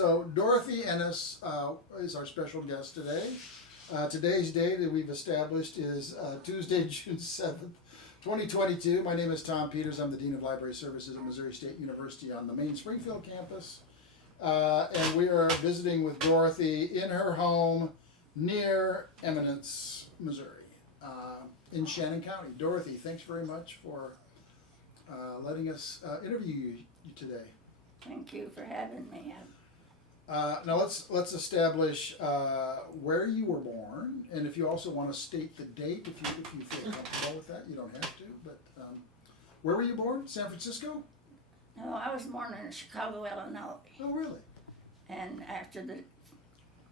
So Dorothy Ennis is our special guest today. Today's date that we've established is Tuesday, June 7th, 2022. My name is Tom Peters. I'm the Dean of Library Services at Missouri State University on the main Springfield campus. And we are visiting with Dorothy in her home near Eminence, Missouri, in Shannon County. Dorothy, thanks very much for letting us interview you today. Thank you for having me. Now let's establish where you were born, and if you also want to state the date, if you feel comfortable with that, you don't have to. But where were you born? San Francisco? No, I was born in Chicago, Illinois, Oh, really? and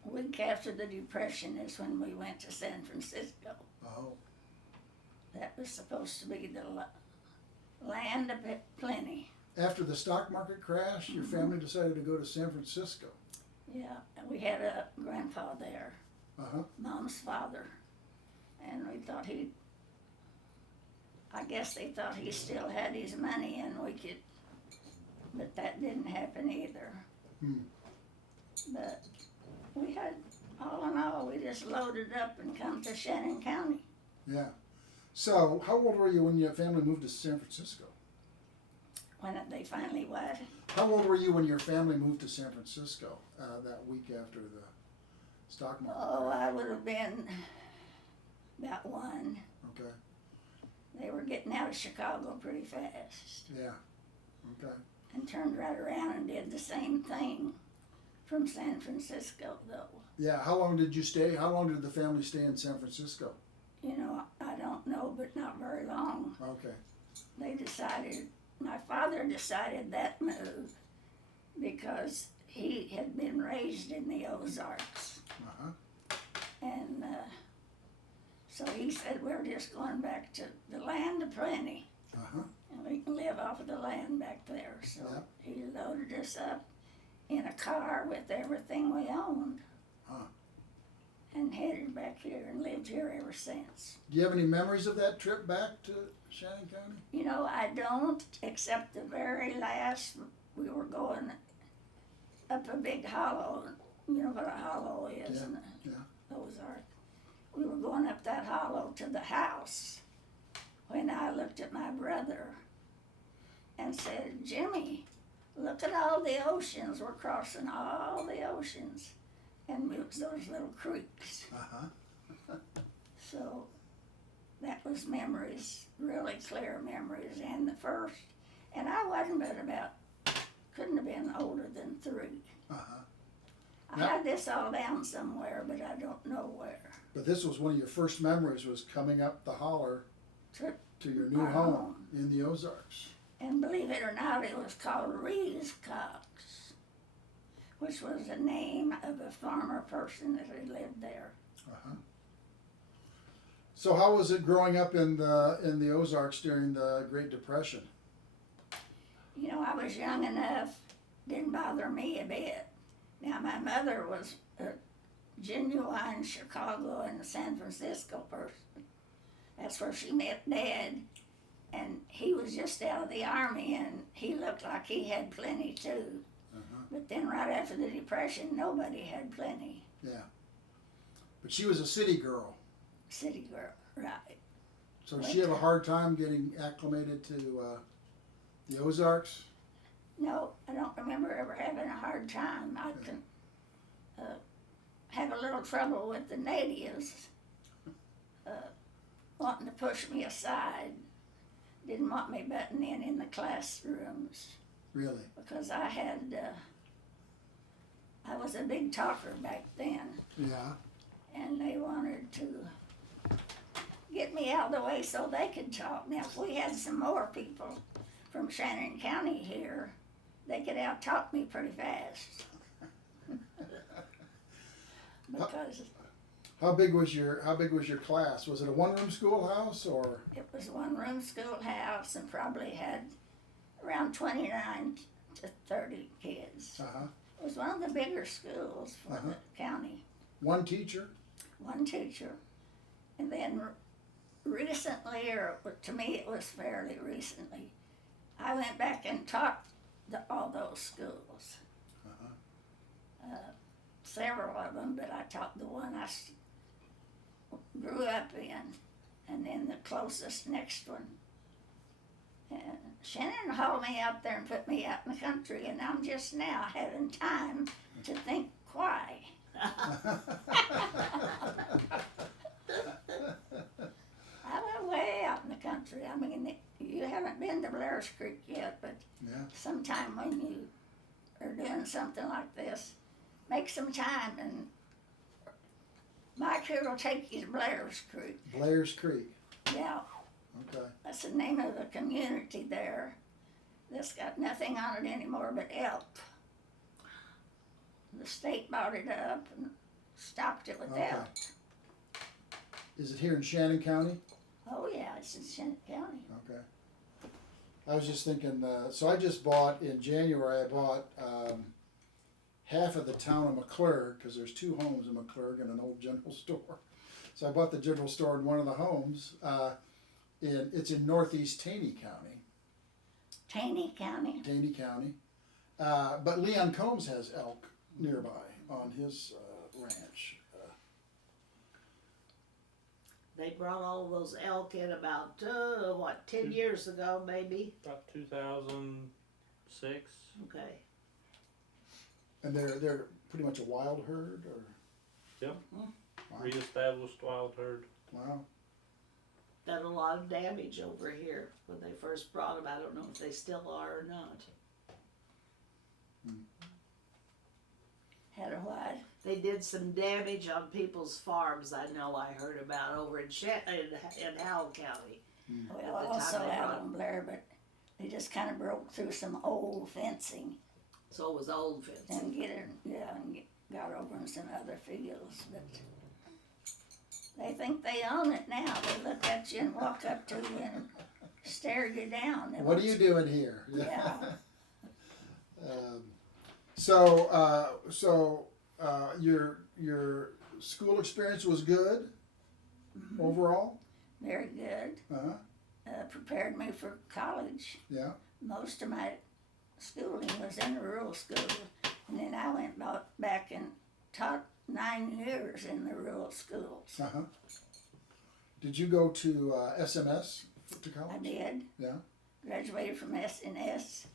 week after the Depression is when we went to San Francisco. Oh, That was supposed to be the land of plenty. after the stock market crash, your family decided to go to San Francisco. Yeah, and we had a grandpa there, Uh-huh. Mom's father, and we thought I guess they thought he still had his money and but that didn't happen either. Hmm. But we had, all in all, we just loaded up and come to Shannon County. Yeah. So, how old were you when your family moved to San Francisco? When they finally what? How old were you when your family moved to San Francisco that week after the stock market Oh, crash? I would have been about one. Okay. They were getting out of Chicago pretty fast Yeah. Okay. and turned right around and did the same thing from San Francisco, though. Yeah. How long did you stay? How long did the family stay in San Francisco? You know, I don't know, but not very long. Okay. My father decided that move because he had been raised in the Ozarks. Uh-huh. And so he said, we're just going back to the land of plenty, Uh-huh. and we can live off of the land back there. So Yeah. he loaded us up in a car with everything we owned Huh. and headed back here and lived here ever since. Do you have any memories of that trip back to Shannon County? You know, I don't, except the very last, we were going up a big hollow. You know what a hollow is? Yeah, in the yeah. Ozarks. We were going up that hollow to the house when I looked at my brother and said, Jimmy, look at all the oceans. We're crossing all the oceans. And it was those little creeks. Uh-huh. So that was memories, really clear memories. And the first, and I wasn't but couldn't have been older than 3. Uh-huh. I Now- had this all down somewhere, but I don't know where. But this was one of your first memories, was coming up the holler Trip. to your new Our home home. in the Ozarks. And believe it or not, it was called Reeves Cox, which was the name of a farmer person that had lived there. Uh-huh. So how was it growing up in the Ozarks during the Great Depression? You know, I was young enough, didn't bother me a bit. Now, my mother was a genuine Chicago and San Francisco person. That's where she met Dad, and he was just out of the Army, and he looked like he had plenty too. Uh-huh. But then right after the Depression, nobody had plenty. Yeah. But she was a city girl. City girl, right. So did she have a hard time getting acclimated to the Ozarks? No, I don't remember ever having a hard time. I can have a little trouble with the natives wanting to push me aside. Didn't want me butting in the classrooms Really? because I was a big talker back then, Yeah. and they wanted to get me out of the way so they could talk. Now, if we had some more people from Shannon County here, they could out-talk me pretty fast. Because How big was your class? Was it a one-room schoolhouse or? it was one-room schoolhouse and probably had around 29 to 30 kids. Uh-huh. It was one of the bigger schools for Uh-huh. the county. One teacher? One teacher. And then recently, or to me it was fairly recently, I went back and taught all those schools. Uh-huh. several of them, but I taught the one grew up in, and then the closest next one. And Shannon hauled me out there and put me out in the country, and I'm just now having time to think why. I went way out in the country. I mean, you haven't been to Blair's Creek yet, but Yeah. sometime when you are doing something like this, make some time, and Mike here will take you to Blair's Creek. Blair's Creek. Yeah, Okay. that's the name of the community there. That's got nothing on it anymore but elk. The state bought it up and stopped it with Okay. elk. Is it here in Shannon County? Oh yeah, it's in Shannon County. Okay. I was just thinking, so I just bought, in January, I bought half of the town of McClurg, because there's two homes in McClurg and an old general store. So I bought the general store in one of the homes. It's in northeast Taney County. Taney County. Taney County. But Leon Combs has elk nearby on his ranch. They brought all those elk in about, 10 years ago, maybe? About 2006. Okay. And they're pretty much a wild herd, or? Yep. Wow. Reestablished wild herd. Wow. Done a lot of damage over here when they first brought them. I don't know if they still are or not. Had a what? They did some damage on people's farms. I know I heard about over in Howell County. Well, At the also time they out brought- on Blair, but they just kind of broke through some old fencing So it was old fence. and got over in some other fields. But they think they own it now. They look at you and walk up to you and stare you down. They What are want you doing here? Yeah. Your school experience was good overall. Very good. Prepared me for college. Yeah. Most of my schooling was in a rural school, and then I went back and taught 9 years in the rural schools. Did you go to SMS to college? I did. Yeah. Graduated from SNS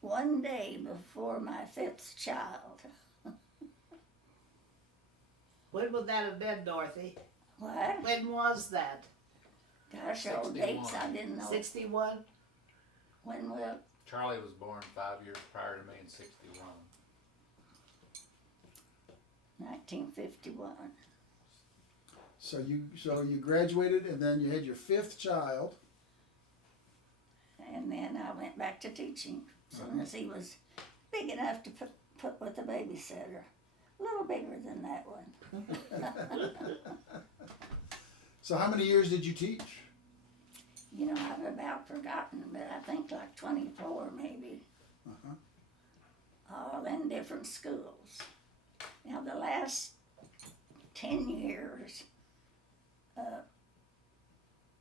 one day before my 5th child. When would that have been, Dorothy? What? When was that? Gosh, old dates I didn't know. 61? When will? Charlie was born 5 years prior to me in 61. 1951. So you graduated, and then you had your 5th child. And then I went back to teaching as soon as he was big enough to put with a babysitter. A little bigger than that one. So how many years did you teach? You know, I've about forgotten, but I think like 24 maybe. All in different schools. Now the last 10 years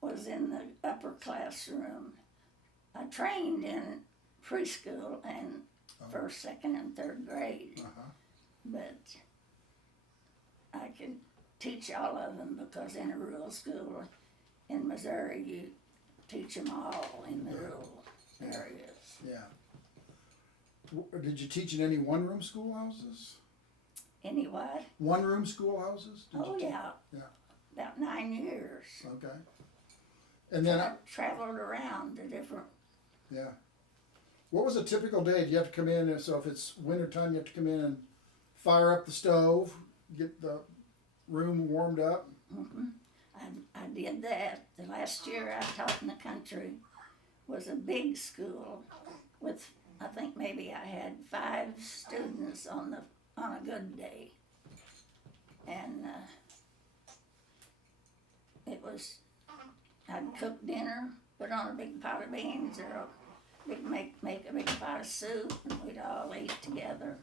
was in the upper classroom. I trained in preschool and first, second, and third grade. But I could teach all of them because in a rural school in Missouri, you teach them all in the rural areas. Yeah. Did you teach in any one-room schoolhouses? Any what? One-room schoolhouses? Did Oh you teach? yeah. Yeah. About 9 years. Okay. And then, I traveled around to different. yeah. What was a typical day? Do you have to come in, and so if it's wintertime, you have to come in and fire up the stove, get the room warmed up? I did that. The last year I taught in the country was a big school with, I think maybe I had 5 students on a good day. And it was, I'd cook dinner, put on a big pot of beans or make a big pot of soup, and we'd all eat together.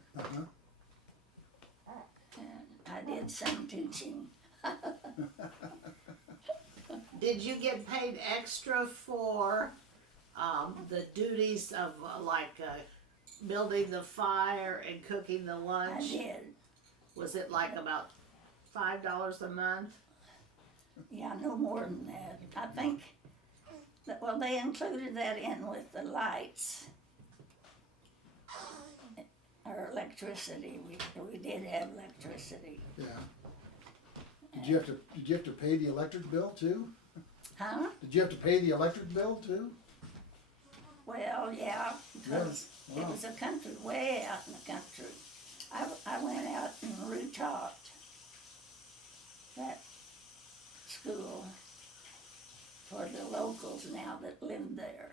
And I did some teaching. Did you get paid extra for the duties of building the fire and cooking the I lunch? did. Was it like about $5 a month? Yeah, no more than that. I think that, well, they included that in with the lights. Or electricity. We did have electricity. Yeah. Did you have to pay the electric bill too? Huh? Did you have to pay the electric bill too? Well, yeah, because Wow. it was a country, way out in the country. I went out and retaught that school for the locals now that lived there.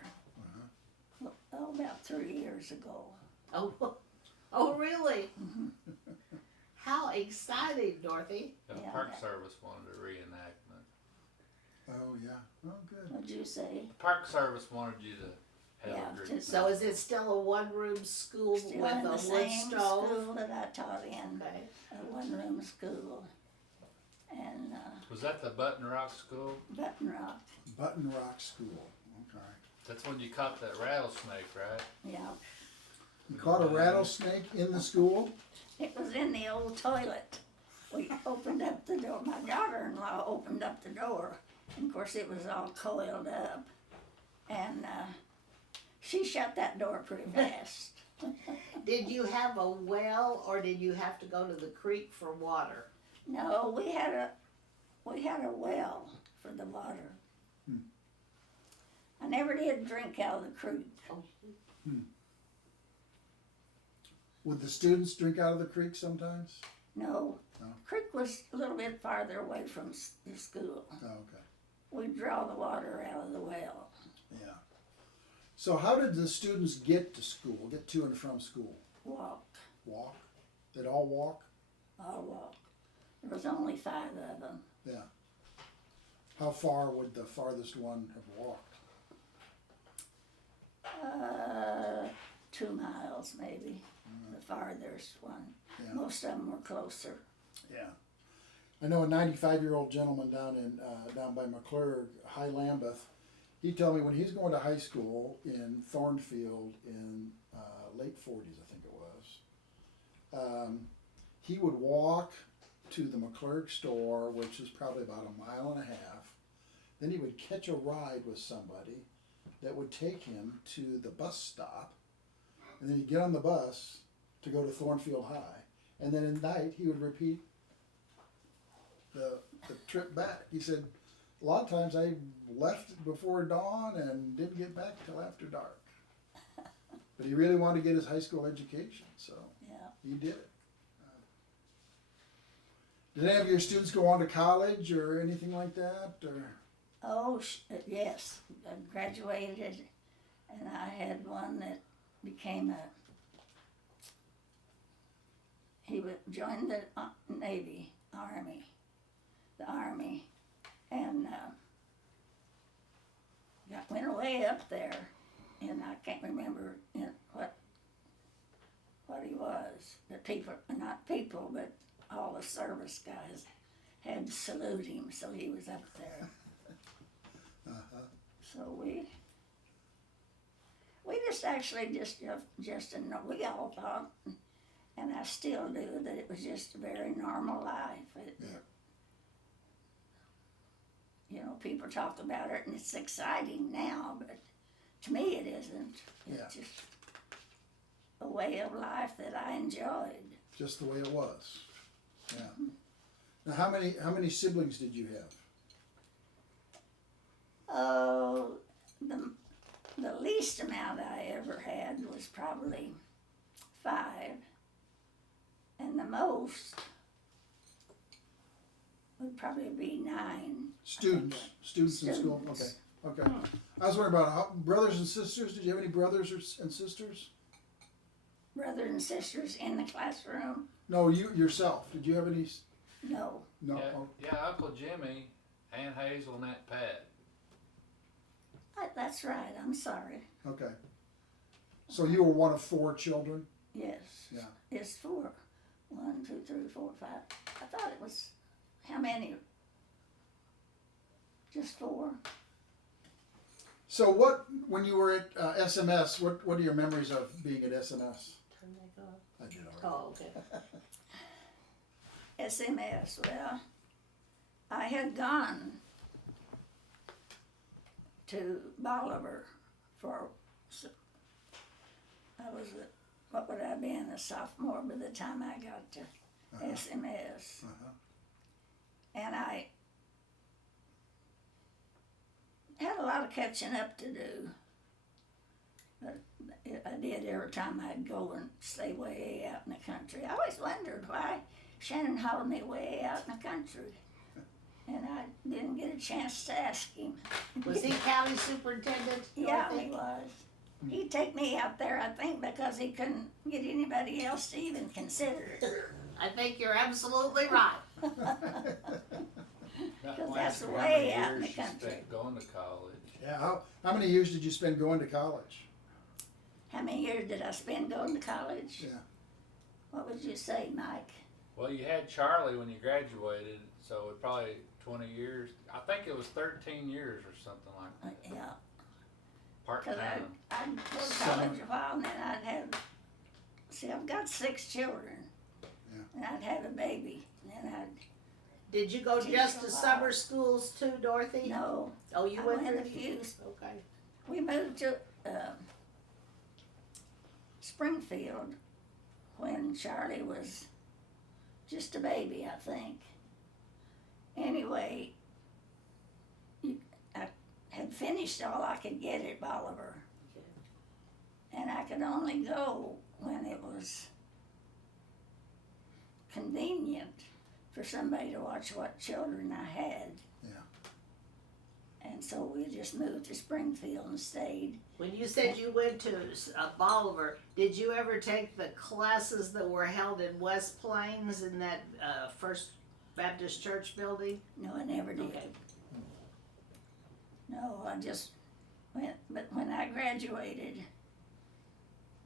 Oh, about 3 years ago. Oh, really? How exciting, Dorothy. The Yeah, Park that- Service wanted a reenactment. Oh yeah. Oh good. What'd you say? The Park Service wanted you to have Yeah, a group. just- So is it still a one-room school Still with in a the wood same stove? school that I taught in, Okay. a one-room school. And Was that the Button Rock School? Button Rock, Button Rock School. Okay. That's when you caught that rattlesnake, right? yeah. You caught a rattlesnake in the school? It was in the old toilet. We opened up the door. My daughter-in-law opened up the door. And of course, it was all coiled up. And she shut that door pretty fast. Did you have a well or did you have to go to the creek for water? No, we had a well for the water. I never did drink out of the creek. Would the students drink out of the creek sometimes? No, No. creek was a little bit farther away from the school. Oh, okay. We'd draw the water out of the well. Yeah. So how did the students get to school, get to and from school? Walk, Walk? They'd all walk? all walk. There was only 5 of them. Yeah. How far would the farthest one have walked? 2 miles maybe, the farthest one. Yeah. Most of them were closer. Yeah. I know a 95-year-old gentleman down by McClure, High Lambeth. He told me when he's going to high school in Thornfield in late 40s, I think it was, he would walk to the McClure store, which is probably about 1.5 miles. Then he would catch a ride with somebody that would take him to the bus stop, and then he'd get on the bus to go to Thornfield High, and then at night he would repeat the trip back. He said, a lot of times I left before dawn and didn't get back till after dark. But he really wanted to get his high school education, so Yeah. he did it. Did any of your students go on to college or anything like that? Or Oh, yes. I graduated, and I had one that became he would join the Navy, the Army, and went away up there, and I can't remember what he was. The people, not people, but all the service guys had to salute him, so he was up there. So we just actually we all thought, and I still do, that it was just a very normal life. Yeah. You know, people talk about it and it's exciting now, but to me it isn't. Yeah. It's just a way of life that I enjoyed. just the way it was? Yeah. Now, how many siblings did you have? Oh, the least amount I ever had was probably 5, and the most would probably be 9. Students in school? Okay, Students. okay. I was wondering about brothers and sisters. Did you have any brothers and sisters? Brothers and sisters in the classroom? No, you yourself. Did you have any? No. No. Yeah, Oh, yeah, Uncle Jimmy, Aunt Hazel, and Aunt Pat. That's right, I'm sorry. okay. So you were one of 4 children? Yes. Yeah. It's 4. 1, 2, 3, 4, 5. I thought it was, how many? Just 4? So when you were at SMS, what are your memories of being at SMS? Turn that off. I did already. Oh, okay. SMS, well, I had gone to Bolivar for, I was, what would I been, a sophomore by the time I got to SMS. Uh-huh. And I had a lot of catching up to do. But I did every time I'd go and stay way out in the country. I always wondered why Shannon hauled me way out in the country. And I didn't get a chance to ask him. Was he county superintendent? Yeah, Dorothy? he was. He'd take me out there, I think, because he couldn't get anybody else to even consider it. I think you're absolutely right. Not Because when that's how way many out in years the she country. spent going to college. Yeah. How many years did you spend going to college? How many years did I spend going to college? Yeah. What would you say, Mike? Well, you had Charlie when you graduated, so it probably 20 years. I think it was 13 years or something like that. Yeah, Part because time. I'd go to college a while and then I'd have, see, I've got 6 children. Yeah. And I'd have a baby, and then Did you go Teach just a to lot. summer schools too, Dorothy? no, Oh, you I went went to a few. Okay. We moved to Springfield when Charlie was just a baby, I think. Anyway, I had finished all I could get at Bolivar. And I could only go when it was convenient for somebody to watch what children I had. Yeah. And so we just moved to Springfield and stayed. When you said you went to Bolivar, did you ever take the classes that were held in West Plains in that First Baptist Church building? No, I never did. Okay. No, I just went, but when I graduated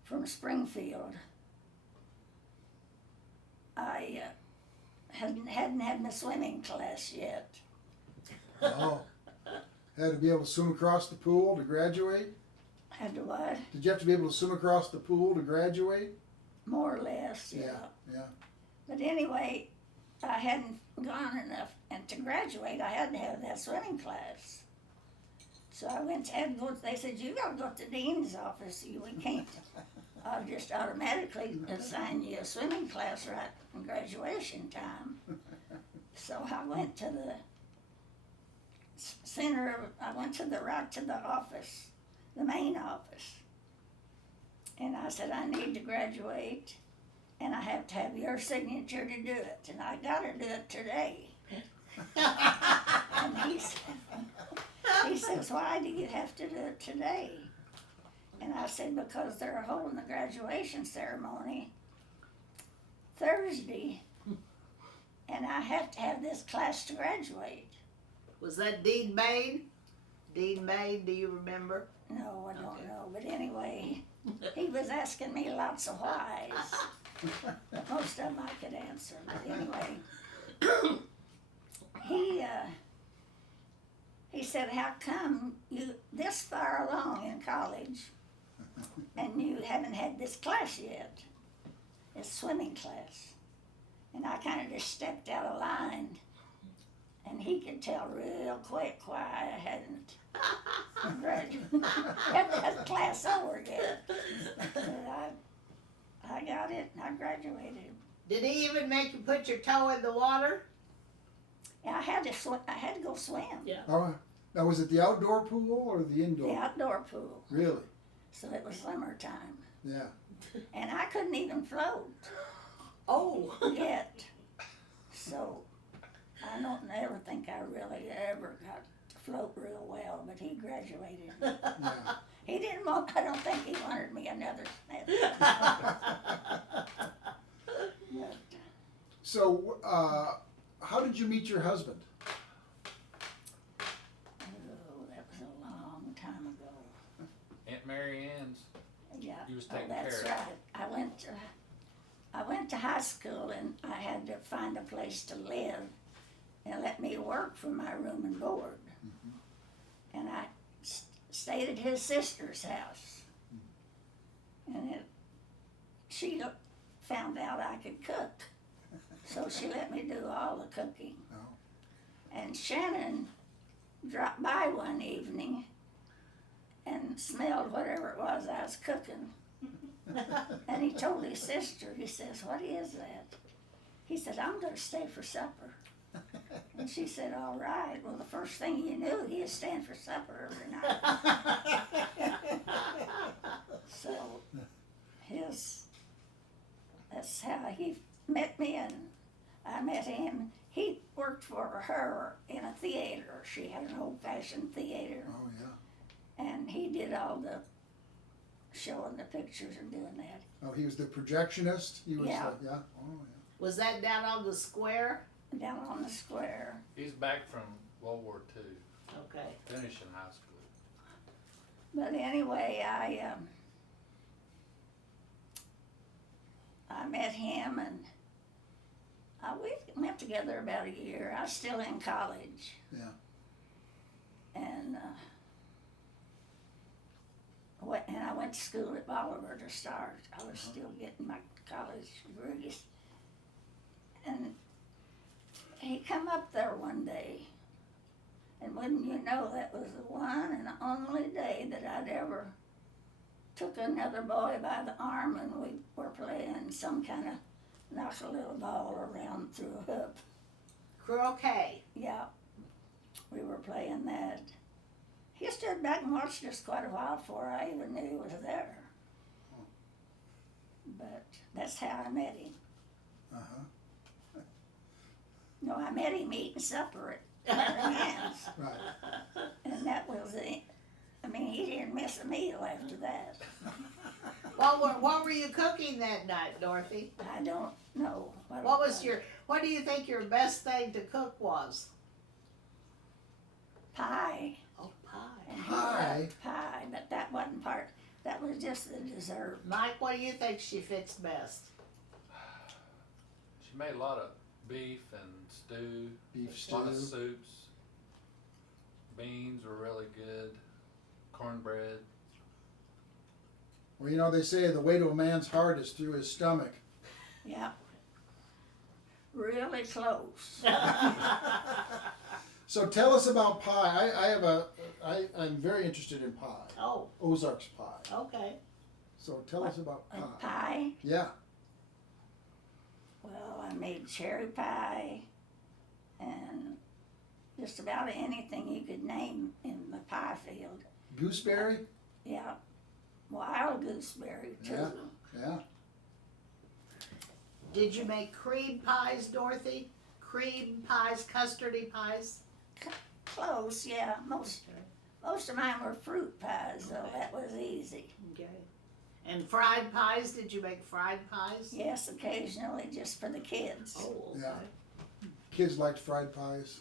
from Springfield, I hadn't had my swimming class yet. Oh. Had to be able to swim across the pool to graduate? Had to what? Did you have to be able to swim across the pool to graduate? More or less, yeah. Yeah. But anyway, I hadn't gone enough, and to graduate, I had to have that swimming class. So I went to, had to go, they said, you gotta go to the dean's office, we can't, I'll just automatically assign you a swimming class right in graduation time. So I went to the right to the office, the main office. And I said, I need to graduate, and I have to have your signature to do it, and I gotta do it today. And he says, why do you have to do it today? And I said, because they're holding the graduation ceremony Thursday, and I have to have this class to graduate. Was that Dean Main? Dean Main, do you remember? No, I don't Okay. know, but anyway, he was asking me lots of whys. Most of them I could answer, but anyway. He said, how come you this far along in college and you haven't had this class yet? It's swimming class. And I kind of just stepped out of line, and he could tell real quick why I hadn't graduated, had that class over yet. But I got it, and I graduated. Did he even make you put your toe in the water? And I had to swim, I had to go swim. Yeah. Oh, now was it the outdoor pool or the indoor? The outdoor pool, Really? so it was summertime. Yeah. And I couldn't even float Oh. yet. So I don't ever think I really ever got to float real well, but he graduated. Yeah. He didn't want, I don't think he wanted me another Smith. But, So, how did you meet your husband? oh, that was a long time ago. Aunt Mary Ann's. Yeah, You was oh, taking that's care of right. I went to high school and I had to find a place to live and let me work for my room and board. And I stayed at his sister's house. And she found out I could cook. So she let me do all the cooking. Oh. And Shannon dropped by one evening and smelled whatever it was I was cooking. And he told his sister, he says, "What is that?" He said, "I'm going to stay for supper." And she said, "All right." Well, the first thing you knew, he was staying for supper every night. So that's how he met me, and I met him. He worked for her in a theater. She had an old-fashioned theater, Oh, yeah. and he did all the showing the pictures and doing that. Oh, he was the projectionist? He was, Yeah. yeah? Oh, yeah. Was that down on the square? Down on the square. He's back from World War II, Okay. finishing high school. But anyway, I met him, and we went together about a year. I was still in college. Yeah. And I went to school at Bolivar to start. I was still getting my college degrees. And he come up there one day, and wouldn't you know, that was the one and only day that I'd ever took another boy by the arm, and we were playing some kind of knock a little ball around through a hoop. Croquet. Yeah, we were playing that. He stood back and watched us quite a while before I even knew he was there. But that's how I met him. Uh-huh. No, I met him eating supper at Eminence, Right. and that was it. I mean, he didn't miss a meal after that. What were you cooking that night, Dorothy? I don't know. What do you think your best thing to cook was? Pie. Oh, pie. And he Pie? loved pie, but that wasn't part. That was just the dessert. Mike, what do you think she fixed best? She made a lot of beef and stew, Beef a lot of stew. soups. Beans were really good. Cornbread. Well, you know, they say the way to a man's heart is through his stomach. Yeah. Really close. So tell us about pie. I'm very interested in pie. Oh, Ozarks pie. okay. So tell us about A pie. pie. Yeah. Well, I made cherry pie and just about anything you could name in the pie field. Gooseberry? Yeah. Wild gooseberry, too. Yeah. Yeah. Did you make cream pies, Dorothy? Cream pies, custardy pies? Close, yeah. Most of mine were fruit pies, so that was easy. Okay. And fried pies, did you make fried pies? Yes, occasionally, just for the kids. Oh, okay. Yeah. Kids liked fried pies.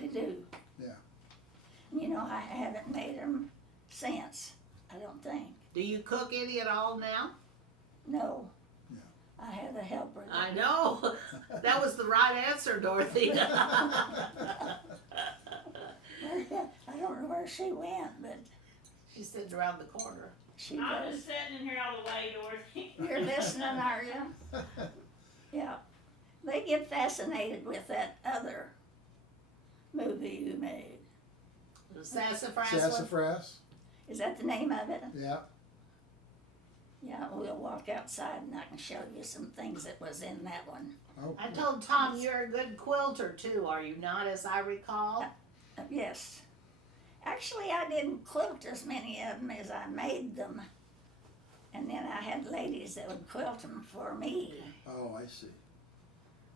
They do. Yeah. You know, I haven't made them since, I don't think. Do you cook any at all now? No. Yeah. I had a helper. I know. That was the right answer, Dorothy. I don't know where she went, but She's sitting around the corner. she I'm does. just sitting in here all the way, Dorothy. You're listening, are you? Yeah. They get fascinated with that other movie you made. The sassafras one? Sassafras? Is that the name of it? Yeah. Yeah, we'll walk outside and I can show you some things that was in that one. Oh. I told Tom you're a good quilter too, are you not, as I recall? Yes. Actually, I didn't quilt as many of them as I made them. And then I had ladies that would quilt them for me. Oh, I see.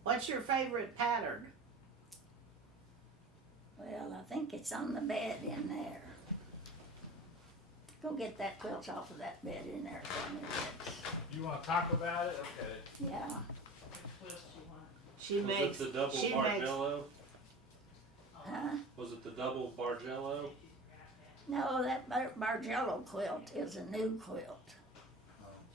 What's your favorite pattern? Well, I think it's on the bed in there. Go get that quilt off of that bed in there for me. You want to talk about it? Okay. Yeah. What else do you want? She Was makes. it the double she makes. Bargello? Huh? Was it the double Bargello? No, that Bargello quilt is a new quilt.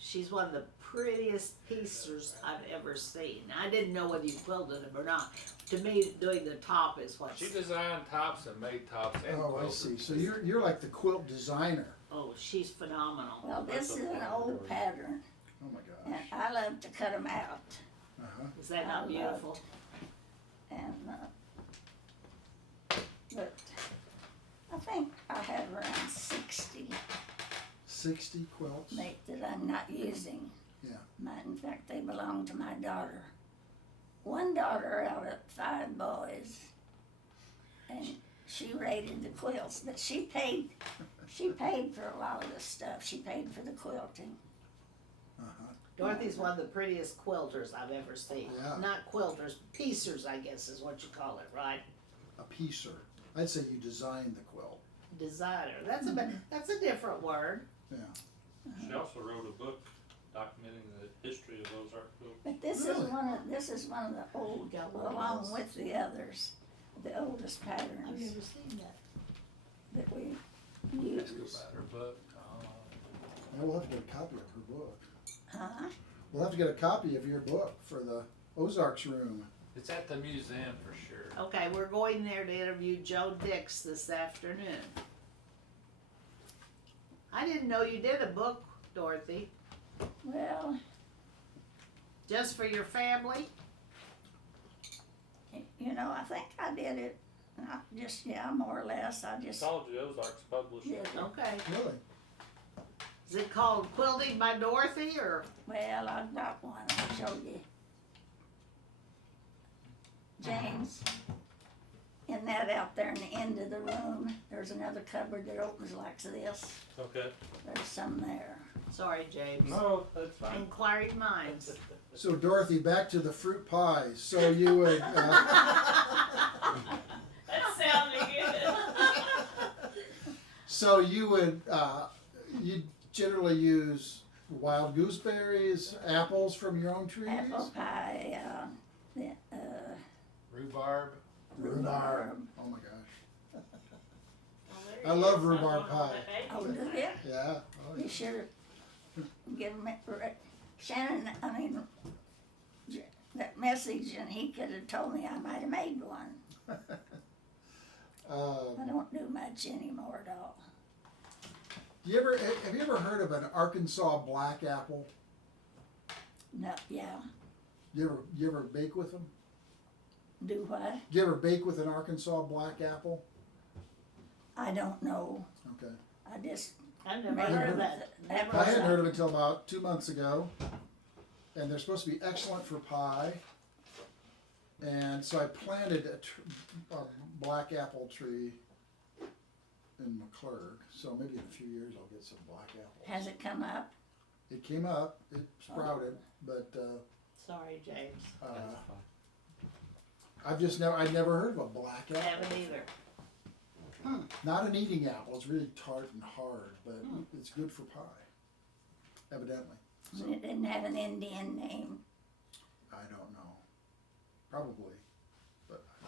She's one of the prettiest piecers I've ever seen. I didn't know whether you quilted them or not. To me, doing the top is what. She designed tops and made tops and Oh, I quilted. see. So you're like the quilt designer. Oh, she's phenomenal. Well, this is an old pattern, Oh my and gosh. I love to cut them out. Uh-huh. Is that I not love beautiful? And, but I think I have around 60 60 quilts. that I'm not using. Yeah. In fact, they belong to my daughter. One daughter out of 5 boys, and she raided the quilts, but she paid for a lot of the stuff. She paid for the quilting. Uh-huh. Dorothy's one of the prettiest quilters I've ever seen. Yeah. Not quilters, piecers, I guess is what you call it, right? A piecer. I'd say you designed the quilt. Designer. That's a different word. Yeah. She also wrote a book documenting the history of Ozark quilts. But this Really? is one of the old, along with the others, the oldest patterns seen that. that we Let's go use. about her book. Now we'll have to get a copy of her book. Huh? We'll have to get a copy of your book for the Ozarks room. It's at the museum for sure. Okay, we're going there to interview Joe Dix this afternoon. I didn't know you did a book, Dorothy, Well, just for your family. you know, I think I did it, not just, more or less, I just College of Ozarks published did it. it. Okay. Really? Is it called Quilting by Dorothy or? Well, I've got one, I'll show you. James, in that out there in the end of the room, there's another cupboard that opens like this. Okay. There's some there. Sorry, James. No, that's fine. Inquiring minds. So Dorothy, back to the fruit pies. So you would, That sounded good. so you would, you generally use wild gooseberries, apples from your own trees? Apple pie, Rhubarb. Rhubarb. Oh my gosh. I love rhubarb pie. oh, do you? Yeah. Oh, You yeah. should give him, Shannon, that message, and he could have told me I might have made one. I don't do much anymore at all. Have you ever heard of an Arkansas black apple? No, yeah, You ever bake with them? do what? Do you ever bake with an Arkansas black apple? I don't know. Okay. I just I've never made heard it of that. Never I hadn't heard of it until about 2 months ago, and they're supposed to be excellent for pie. And so I planted a black apple tree in McClurg. So maybe in a few years I'll get some black apples. Has it come up? It came up, it sprouted, but Sorry, James. That's fine. I'd never heard of a black I apple. haven't either. Not an eating apple. It's really tart and hard, but it's good for pie. Evidently, And it didn't have an Indian name. I don't know. Probably, but I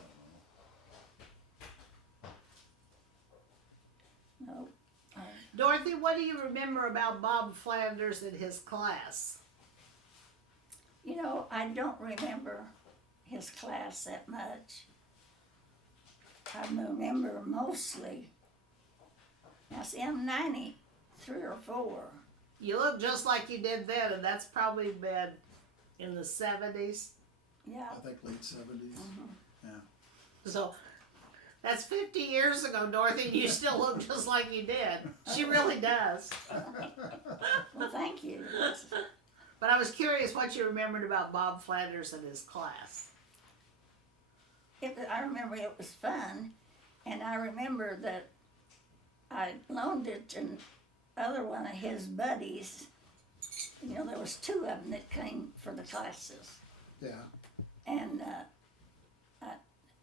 don't know. No. Dorothy, what do you remember about Bob Flanders and his class? You know, I don't remember his class that much. I remember mostly, now see, I'm 93 or 4. You look just like you did then, and that's probably been in the 70s. Yeah, I think late 70s. So that's 50 years ago, Dorothy, and you still look just like you did. She really does. well, thank you. But I was curious what you remembered about Bob Flanders and his class. I remember it was fun, and I remember that I loaned it to other one of his buddies. You know, there was 2 of them that came for the classes, Yeah. and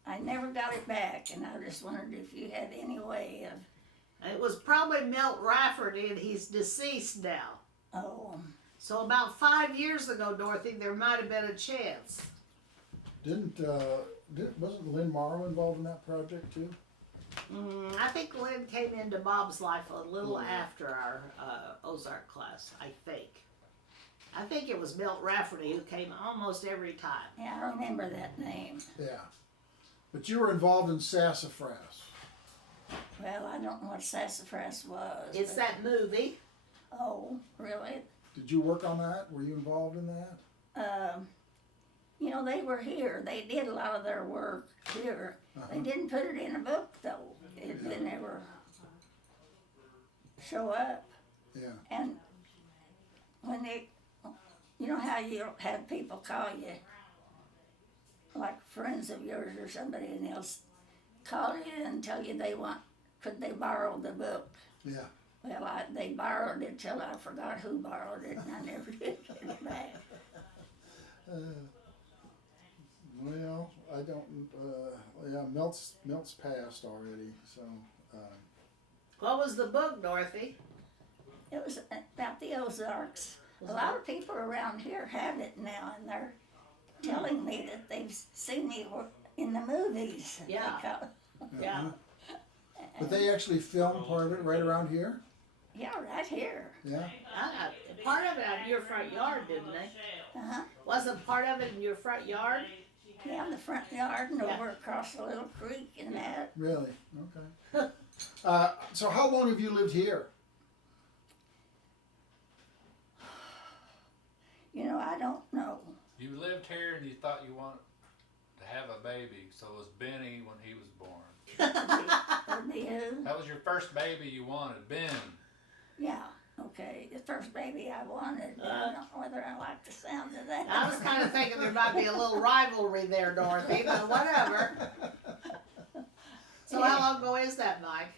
I never got it back, and I just wondered if you had any way of, It was probably Milt Rafferty, and he's deceased now. oh, So about 5 years ago, Dorothy, there might have been a chance. Wasn't Lynn Morrow involved in that project too? I think Lynn came into Bob's life a little Yeah. after our Ozark class, I think. I think it was Milt Rafferty who came almost every time. Yeah, I remember that name. Yeah. But you were involved in Sassafras. Well, I don't know what Sassafras was. It's but- that movie. Oh, really? Did you work on that? Were you involved in that? You know, they were here. They did a lot of their work here. They Uh-huh. didn't put it in a book, though. It didn't ever show up. Yeah. And when they, you know how you have people call you, like friends of yours or somebody, and they'll call you and tell you could they borrow the book? Yeah. Well, they borrowed it till I forgot who borrowed it, and I never did get it back. Well, I don't. Yeah, Milt's passed already. So. What was the book, Dorothy? It was about the Ozarks. A lot of people around here have it now, and they're telling me that they've seen me in the movies. Yeah. Yeah. Uh-huh. But they actually filmed part of it right around here. Yeah, right here. Yeah. Part of it out in your front yard, didn't they? Uh-huh. Wasn't part of it in your front yard? Yeah, in the front yard and Yeah. over across the little creek and that. Really? Okay. So how long have you lived here? You know, I don't know. You lived here and you thought you wanted to have a baby, so it was Benny when he was born. Would be who? That was your first baby you wanted, Ben. Yeah, okay. The first baby I wanted. I don't know whether I like the sound of that. I was kind of thinking there might be a little rivalry there, Dorothy, but whatever. So how long ago is that, Mike?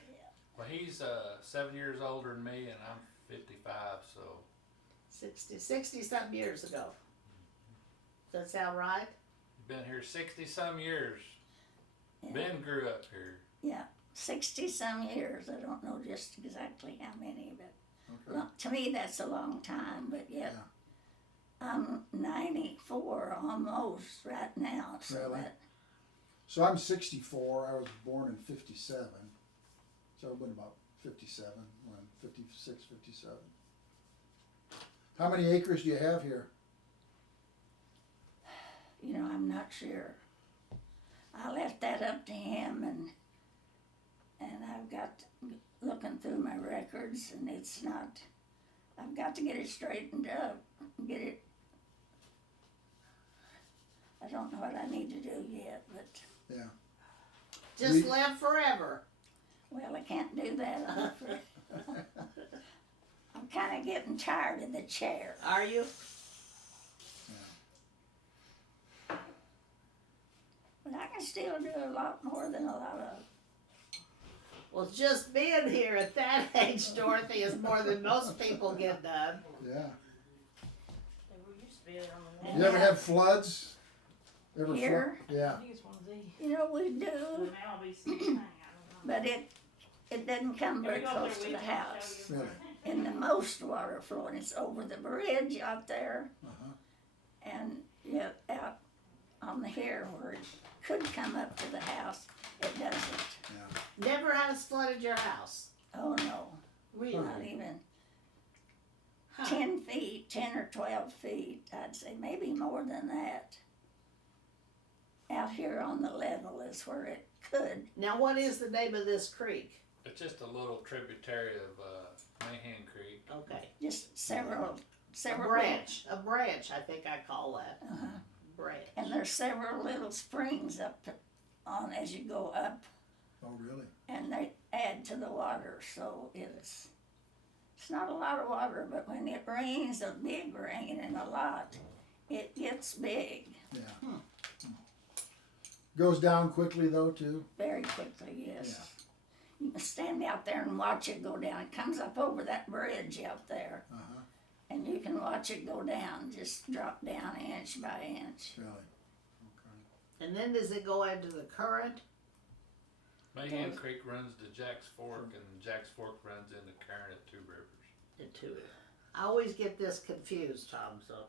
Well, he's 7 years older than me, and I'm 55, so 60 something years ago. Does that sound right? been here 60-some years. Yeah. Ben grew up here. Yeah, 60-some years. I don't know just exactly how many, but Okay. well, to me that's a long time. But yet, Yeah. I'm 94 almost right now. So Really? that, So I'm 64. I was born in 57. So I've been about 57, when 56, 57. How many acres do you have here? you know, I'm not sure. I left that up to him, and I've got looking through my records, and it's not. I've got to get it straightened up, get it. I don't know what I need to do yet, but Yeah. Just We- live forever. well, I can't do that. I'm kind of getting tired of the chair. Are you? But I can still do a lot more than a lot of. Well, just being here at that age, Dorothy, is more than most people get done. Yeah. There used to be it on the And You ever now- have floods? Ever Here? Yeah. I think it's one of these. You know, we do, It may all be the same thing, I don't know. but it doesn't come Here we very go, there close to we the go, house. show you. Really? And the most water flowing is over the bridge out there, Uh-huh. and yet out on the here where it could come up to the house, it doesn't. Yeah. Never has flooded your house. Oh no, Really? not even Huh. 10 feet, 10 or 12 feet, I'd say, maybe more than that. Out here on the level is where it could. Now, what is the name of this creek? It's just a little tributary of Mahan Creek. Okay. Just several. A branch, I think I call that. Uh-huh. Branch. And there's several little springs up on as you go up, Oh, really? and they add to the water, so it's not a lot of water, but when it rains, a big rain and a lot, it gets big Yeah. Goes down quickly though too. very quickly, yes. You can stand out there and watch it go down. It comes up over that bridge out there, Uh-huh. and you can watch it go down, just drop down inch by inch. Really? Okay. And then does it go into the current? Mahan Does- Creek runs to Jack's Fork, and Jack's Fork runs into Karen at Two Rivers. Into it. I always get this confused, Tom, so.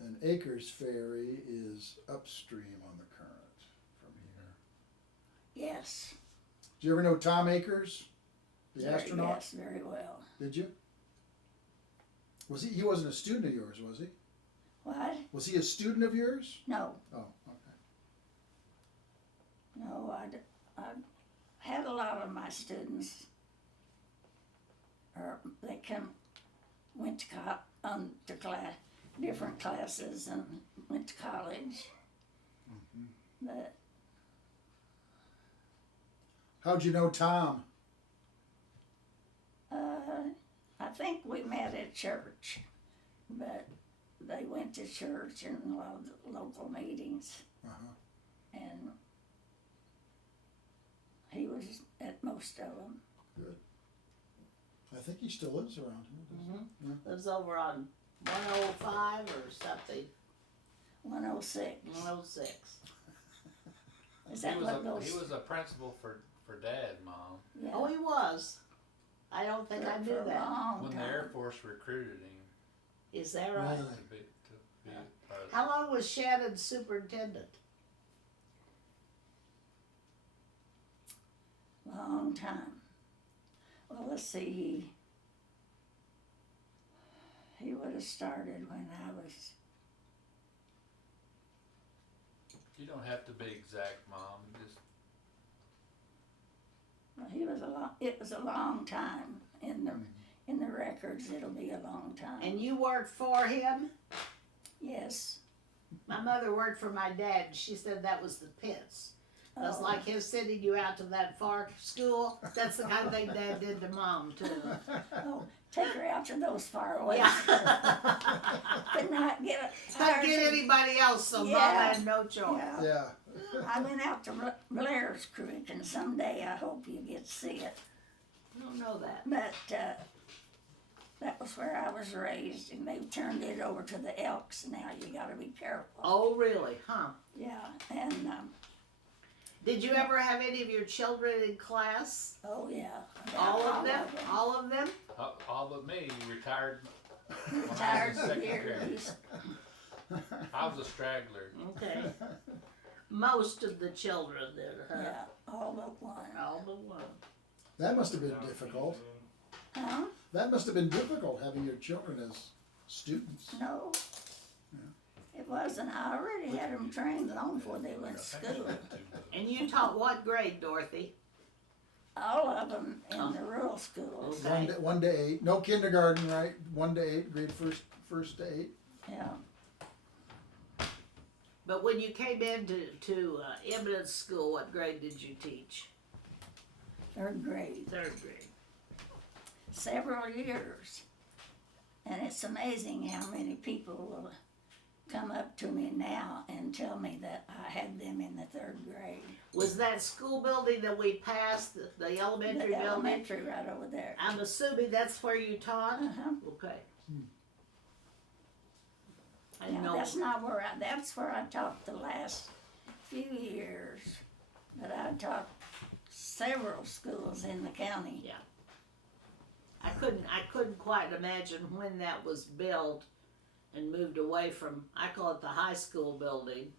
And Acres Ferry is upstream on the current from here. Yes. Did you ever know Tom Akers, the Very- astronaut? Yes, very well. Did you? He wasn't a student of yours, was he? What? Was he a student of yours? No, Oh, okay. no, I had a lot of my students, or they went to class, different classes and went to college. But How'd you know Tom? I think we met at church, but they went to church and a lot of the local meetings, Uh-huh. and he was at most of them. I think he still lives around here. doesn't he? Mm-hmm. Lives over on 105 or something. 106. 106. Is that what those? He was a principal for Dad, Mom, Yeah, Oh, he was. I don't think I for knew a that. long when the time. Air Force recruited him Is that right? Really? to be part of How long was Shannon superintendent? Long time. Well, let's see. He would have started when I was. You don't have to be exact, Mom. Just Well, he was a long. It was a long time in the records. It'll be a long time. And you worked for him? Yes. My mother worked for my dad, and she said that was the pits. That's Oh. like him sending you out to that far school. That's the kind of thing Dad did to Mom, too. Oh, take her out to those far away. Yeah. Could not get it. Couldn't get anybody else, so Mom Yeah. had no choice. Yeah. Yeah. I went out to Blair's Creek, and someday I hope you get to see it. I don't know that. But that was where I was raised, and they've turned it over to the Elks now. You got to be careful. Oh, really? Huh? Yeah, and Did you ever have any of your children in class? oh yeah, All of them? All of them? all but me. You retired. when I was Retired in second grade. years. I was a straggler. Okay. Most of the children then, huh? Yeah, all but one. All but one. That must have been difficult. Huh? That must have been difficult having your children as students. No. It wasn't. I already had them trained long before they went to school. And you taught what grade, Dorothy? All of them in the rural schools. Okay. 1 to 8. No kindergarten, right? 1 to 8, grade first to 8. Yeah. But when you came into Eminence School, what grade did you teach? Third grade. Third grade. Several years. And it's amazing how many people will come up to me now and tell me that I had them in the third grade. Was that school building that we passed, the elementary The building? elementary right over there. I'm assuming that's where you taught? Uh-huh. Okay. I didn't Now, know. that's not where that's where I taught the last few years. But I taught several schools in the county. Yeah. I couldn't quite imagine when that was built and moved away from, I call it the high school building.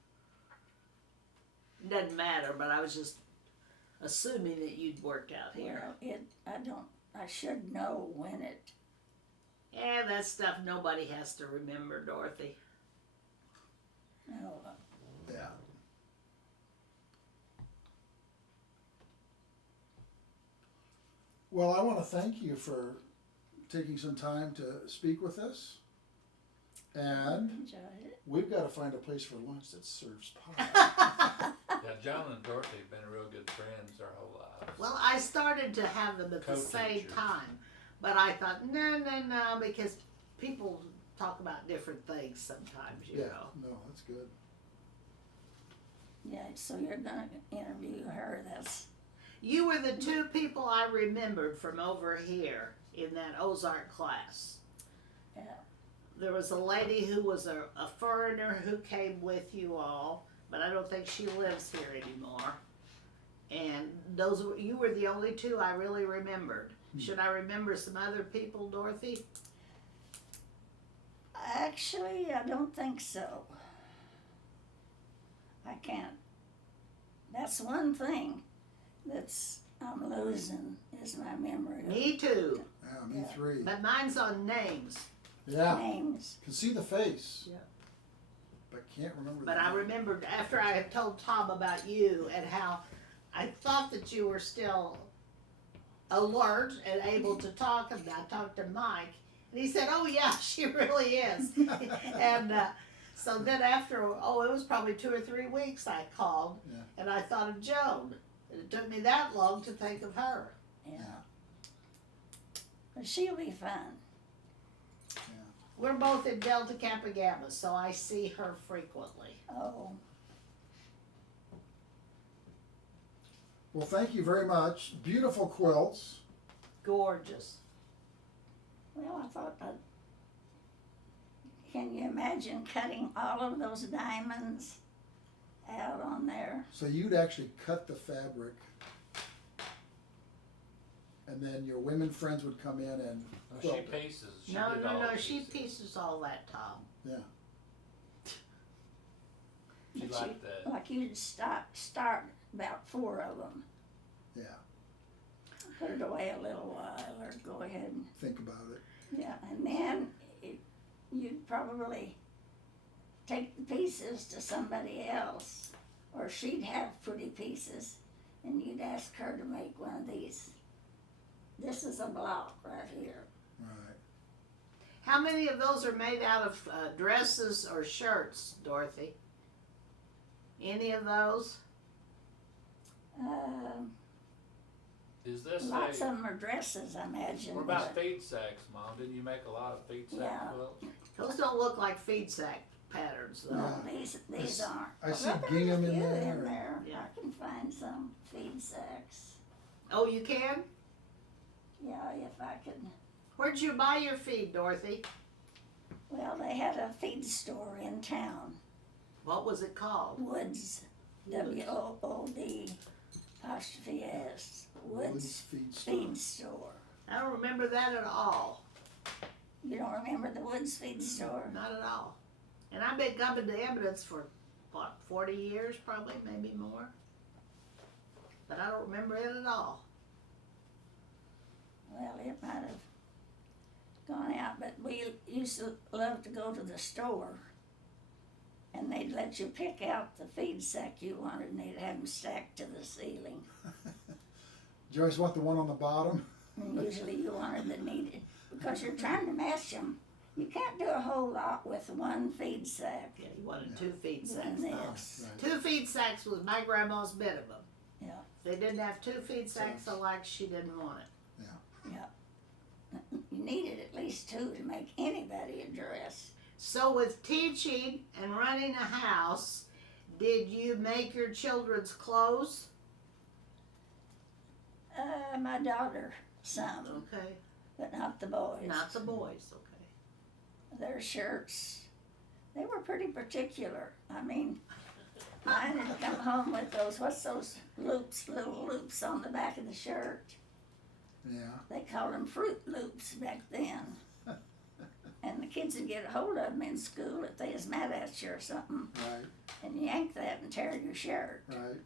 Doesn't matter, but I was just assuming that you'd worked out here. Well, I should know when it. Yeah, that stuff nobody has to remember, Dorothy. No, Yeah. Well, I want to thank you for taking some time to speak with us. And enjoy it. we've got to find a place for lunch that serves pie. Yeah, John and Dorothy have been real good friends their whole lives. Well, I started to have them at the same Co-teachers. time, but I thought, no, because people talk about different things sometimes, you Yeah, know. no, that's good. Yeah, so you're gonna interview her. That's You were the two people I remembered from over here in that Ozark class. yeah. There was a lady who was a foreigner who came with you all, but I don't think she lives here anymore. And you were the only two I really remembered. Should I remember some other people, Dorothy? Actually, I don't think so. I can't. That's one thing that's I'm losing is my memory. Me too, Yeah, me Yeah. 3. but mine's on names. Yeah, names. can see the face. Yeah. But can't remember. But the I name. remembered after I had told Tom about you and how I thought that you were still alert and able to talk, and I talked to Mike, and he said, "Oh yeah, she really is." And so then after, it was probably 2 or 3 weeks I called, Yeah. and I thought of Joan. And it took me that long to think of her. Yeah. Yeah. But she'll be fun. We're both in Delta Kappa Gamma, so I see her frequently. Oh, Well, thank you very much. Beautiful quilts. Gorgeous. well, I thought, can you imagine cutting all of those diamonds out on there? So you'd actually cut the fabric, and then your women friends would come in and No, quilt she it. pieces. She No, did no, all no, the she pieces. pieces all that, Tom. Yeah. She But liked that. Like you'd start about 4 of them, Yeah. put it away a little while, or go ahead and, Think about it. yeah, and then you'd probably take the pieces to somebody else, or she'd have pretty pieces, and you'd ask her to make one of these. This is a block right here. Right. How many of those are made out of dresses or shirts, Dorothy? Any of those? Is this Lots a, of them are dresses, I imagine. what about but- feed sacks, Mom? Didn't you make a lot of feed sack Yeah. quilts? Those don't look like feed sack patterns, though. No, these s- aren't. I see Well, there's a gingham in few there. Yeah. I can find some feed sacks. Oh, you can? Yeah, if I could. Where'd you buy your feed, Dorothy? Well, they had a feed store in town, What was it called? Woods, WOOD''S, Woods Feed store. Feed Store. I don't remember that at all. You don't remember the Woods Feed Store? Not at all. And I've been coming to Eminence for, what, 40 years probably, maybe more? But I don't remember it at all. Well, it might have gone out, but we used to love to go to the store, and they'd let you pick out the feed sack you wanted, and they'd have them stacked to the ceiling. Do you always want the one on the bottom? And usually you wanted the needed, because you're trying to match them. You can't do a whole lot with one feed sack Yeah, you wanted 2 feed sacks. than this. Right. 2 feed sacks was my grandma's minimum. Yeah. If they didn't have 2 feed sacks alike, she didn't want it. You needed at least 2 to make anybody a dress. So with teaching and running a house, did you make your children's clothes? My daughter, some, Okay. but not the boys. Not the boys, okay. Their shirts, they were pretty particular. I mean, mine had come home with what's those loops, little loops on the back of the shirt. Yeah. They called them Fruit Loops back then. And the kids would get a hold of them in school if they was mad at you or something, Right. and yank that and tear your shirt. Right.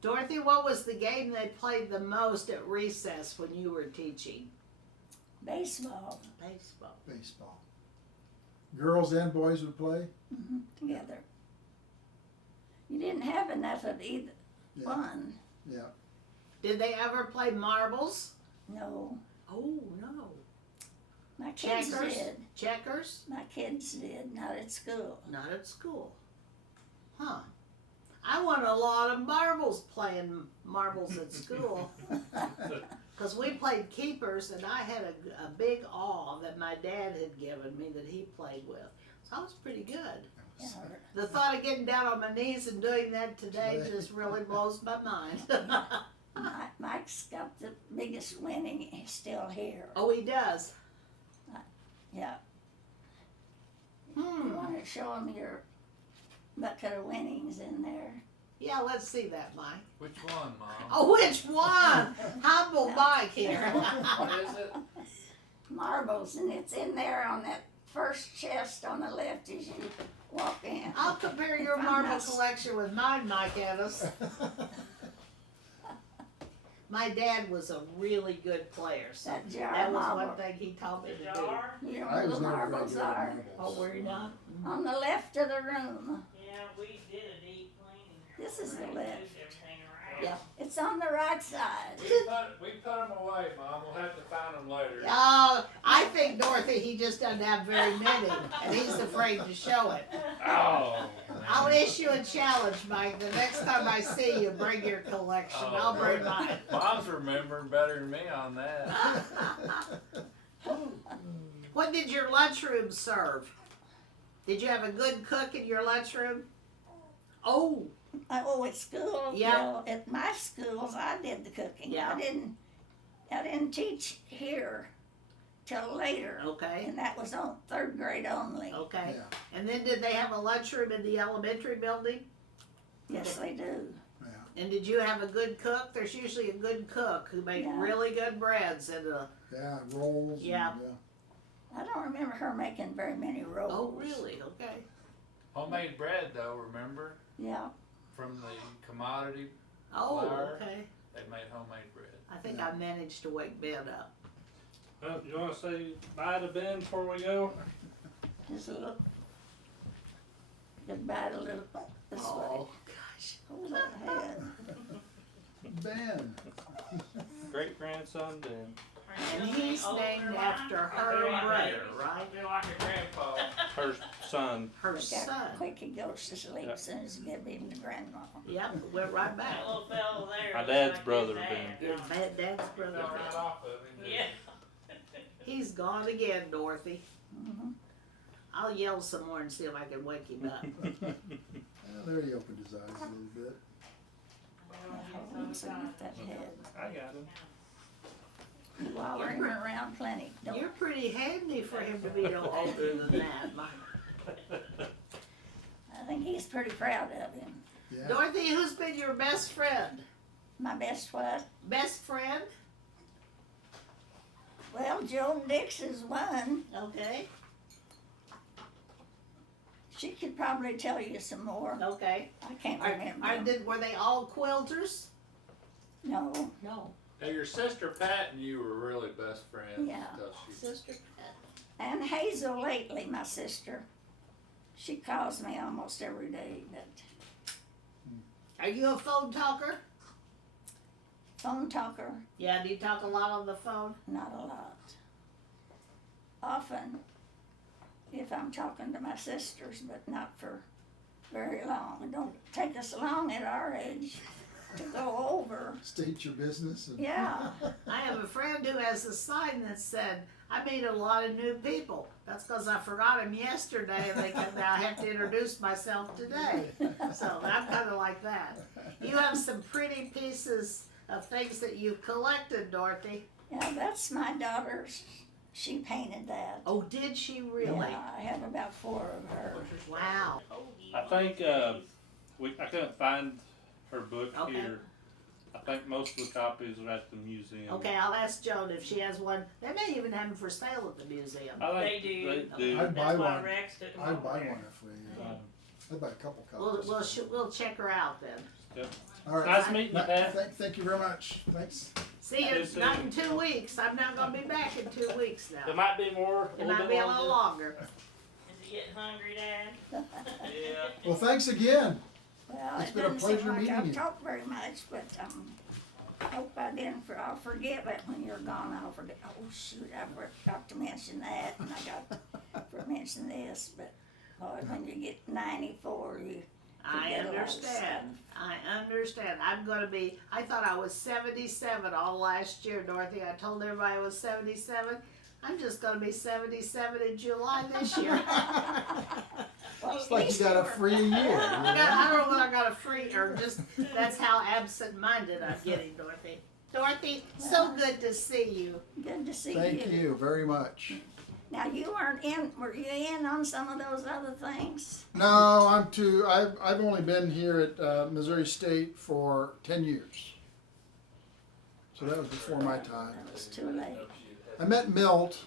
Dorothy, what was the game they played the most at recess when you were teaching? Baseball, Baseball. Baseball. Girls and boys would play. together. You didn't have enough of either Yeah. one. Yeah. Did they ever play marbles? No, Oh, no. my kids Checkers? did. Checkers? My kids did, not at school. Not at school. Huh. I won a lot of marbles playing marbles at school. Because we played keepers, and I had a big awl that my dad had given me that he played with. So I was pretty good. Yeah, The thought of getting down on my knees and doing that today just really blows my mind. Mike's got the biggest winning still here. Oh, he does. Yeah. You Hmm. want to show them your bucket of winnings in there? Yeah, let's see that, Mike. Which one, Mom? Oh, which one? Humble Mike here. What is it? Marbles, and it's in there on that first chest on the left as you walk in. I'll compare your If I'm marble not- collection with mine, Mike Ennis. My dad was a really good player, so That jar that was marble. one thing he taught me The to do. jar? You know I where was the never very marbles good at are? Oh, marbles. were you not? On the left of the room. Yeah, we did a deep cleaning. This is the We left. moved everything around. Yeah. It's on the right side. We put them away, Mom. We'll have to find them later. Oh, I think Dorothy, he just doesn't have very many, and he's afraid to show it. Oh. I'll issue a challenge, Mike. The next time I see you, bring your collection. Oh, I'll bring boy. mine. Mom's remembering better than me on that. What did your lunchroom serve? Did you have a good cook in your lunchroom? Oh, Oh, at school, Yeah. well, at my schools, I did the cooking. Yeah. I didn't teach here till later. okay, And that was on third grade only. okay. Yeah, And then did they have a lunchroom in the elementary building? Yes, they do. yeah, And did you have a good cook? There's usually a good cook who makes Yeah. really good breads and yeah, rolls. Yeah. And, I don't remember her making very many rolls. oh, really? Okay. Homemade bread, though, remember? Yeah. From the commodity, Oh, Flour. okay. they made homemade bread. I think Yeah. I managed to wake Ben up. Well, you wanna say bye to Ben before we go? Just a little. Goodbye to little. This way. Oh, gosh. Hold that head. Ben. Great grandson Ben. And he's named after her brother, right? I feel like a grandpa. Her son. Her Look how son. quick he goes to sleep Yeah. as soon as he gets him to grandma. Yep, went right back. That little fellow there. My looks dad's like brother, his Ben. dad. Your dad's brother. Got right off of him. Yeah. He's gone again, Dorothy. Mm-hmm. I'll yell some more and see if I can wake him up. Well, there he opened his eyes a little bit. Hold on so you get that head. I got him. While him around plenty. Don't- You're pretty handy for him to be no older than that. I think he's pretty proud of him. Yeah. Dorothy, who's been your best friend? My best what? Best friend? Well, Joan Dix is one. Okay, She could probably tell you some more. okay. I can't remember. Were they all quilters? No. No. Now, your sister Pat and you were really best friends. Yeah. until she- Sister Pat. And Hazel lately, my sister. She calls me almost every day, but Are you a phone talker? phone talker, Yeah, do you talk a lot on the phone? not a lot. Often, if I'm talking to my sisters, but not for very long. It don't take us long at our age to go over. State your business. And Yeah. I have a friend who has a sign that said, I meet a lot of new people. That's because I forgot him yesterday and now I have to introduce myself today. So I'm kind of like that. You have some pretty pieces of things that you've collected, Dorothy. Yeah, that's my daughter's. She painted that. Oh, did she really? Yeah, I have about 4 of her. Wow. I think I couldn't find her book Okay. here. I think most of the copies are at the museum. Okay, I'll ask Joan if she has one. They may even have them for sale at the museum. I think They do. They do. I'd buy That's why one. Rex took them I'd over buy there. one if we. I'd buy a couple We'll, copies. we'll check her out then. All right. Nice meeting you, Pat. Thank you very much. Thanks. See you Yes, not sir. in 2 weeks. I'm not going to be back in 2 weeks now. It might be more. It might be a little longer. Is he getting hungry, Dad? Yeah. Well, thanks again. Well, It's it been a doesn't seem pleasure like meeting I've you. talked very much, but I hope I didn't. I'll forget it when you're gone. I'll forget. Oh shoot, I forgot to mention that, and I got to mention this. But boy, when you get 94, you I forget a lot of understand. stuff. I understand. I thought I was 77 all last year, Dorothy. I told everybody I was 77. I'm just going to be 77 in July this year. Well, It's at like you least got a were- free year. you know? I don't know whether I got a free or just that's how absent-minded I'm getting, Dorothy. Dorothy, so good to see you. Good to see Thank you very much. Now you weren't in. Were you in on some of those other things? No, I'm too. I've only been here at Missouri State for 10 years. So that was before my time. That was too late. I met Milt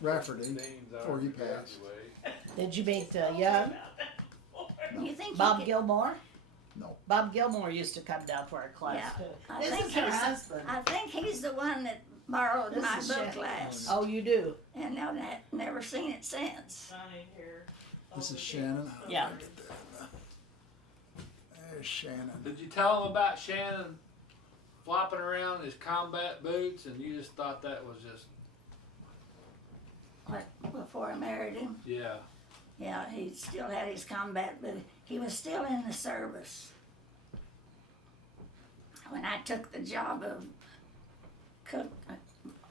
Rafferty before he passed. Did you meet Young? You think Bob you could, Gilmore? No. Bob Gilmore used to come down for our class Yeah. too. I This think is her he's- husband. I think he's the one that borrowed This my is book Shannon. class, Oh, you do? and I've never seen it since. Sonny here. This over is here. Shannon. How do I Yeah. get that in the- There's Shannon. Did you tell him about Shannon flopping around in his combat boots, and you just thought that was just What, before I married him, yeah? yeah, he still had his combat, but he was still in the service. When I took the job of cook,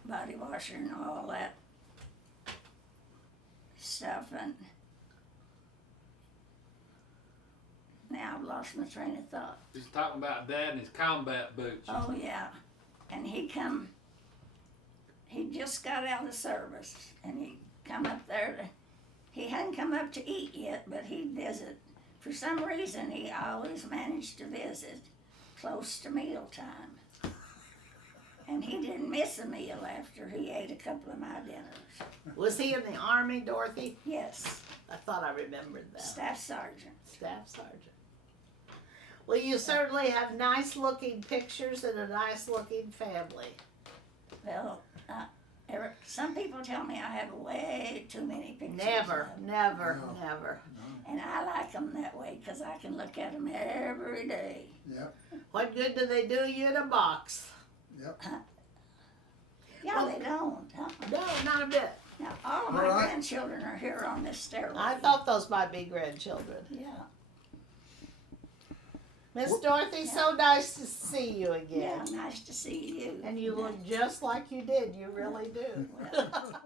body washer and all that stuff, and now I've lost my train of thought. He's talking about Dad and his combat boots. Oh, yeah, and he just got out of service, and he come up there he hadn't come up to eat yet, but he'd visit. For some reason, he always managed to visit close to mealtime. And he didn't miss a meal after he ate a couple of my dinners. Was he in the Army, Dorothy? Yes, I thought I remembered that. staff sergeant. Staff sergeant. Well, you certainly have nice looking pictures and a nice looking family. Well, Eric, some people tell me I have way too many pictures. Never, of them. never, No. never. And I like them that way because I can look at them every day. Yep, What good do they do you in a box? yep. Yeah, Well- they don't. No, not a bit. Now, all of my All right. grandchildren are here on this stairway. I thought those might be grandchildren. Yeah, Miss Dorothy, so nice to see you again. yeah, nice to see you. And you look just like you did. You really do. Well,